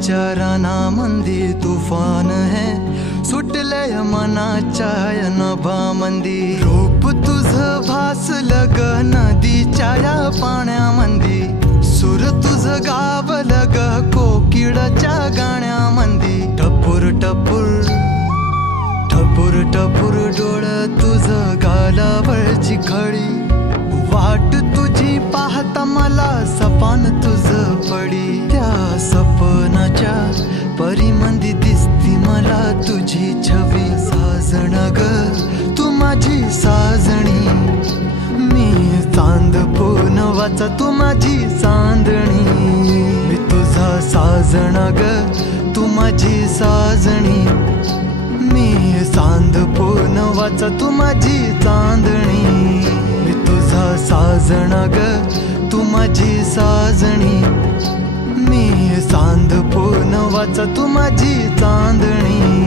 विचारांमंदी तुफान है, सुटलय मनाच्या नभामंदी. रूप तुझं भासलं ग नदीच्या या पाण्यामंदी, सूर तुझं गावलं ग कोकिळाच्या गाण्यामंदी. टपूर टपूर टपूर टपूर डोळं तुझं गालावरची खळी, वाट तुझी पाहता मला सपान तुझं पडी. त्या सपनाच्या परीमंदी दिसती मला तुझी छवी. साजण ग तू माझी साजणी, मी चांद पूनवाचा तू माझी चांदणी. मी तुझा साजण ग तू माझी साजणी, मी चांद पूनवाचा तू माझी चांदणी. मी तुझा साजण ग तू माझी साजणी, मी चांद पूनवाचा तू माझी चांदणी.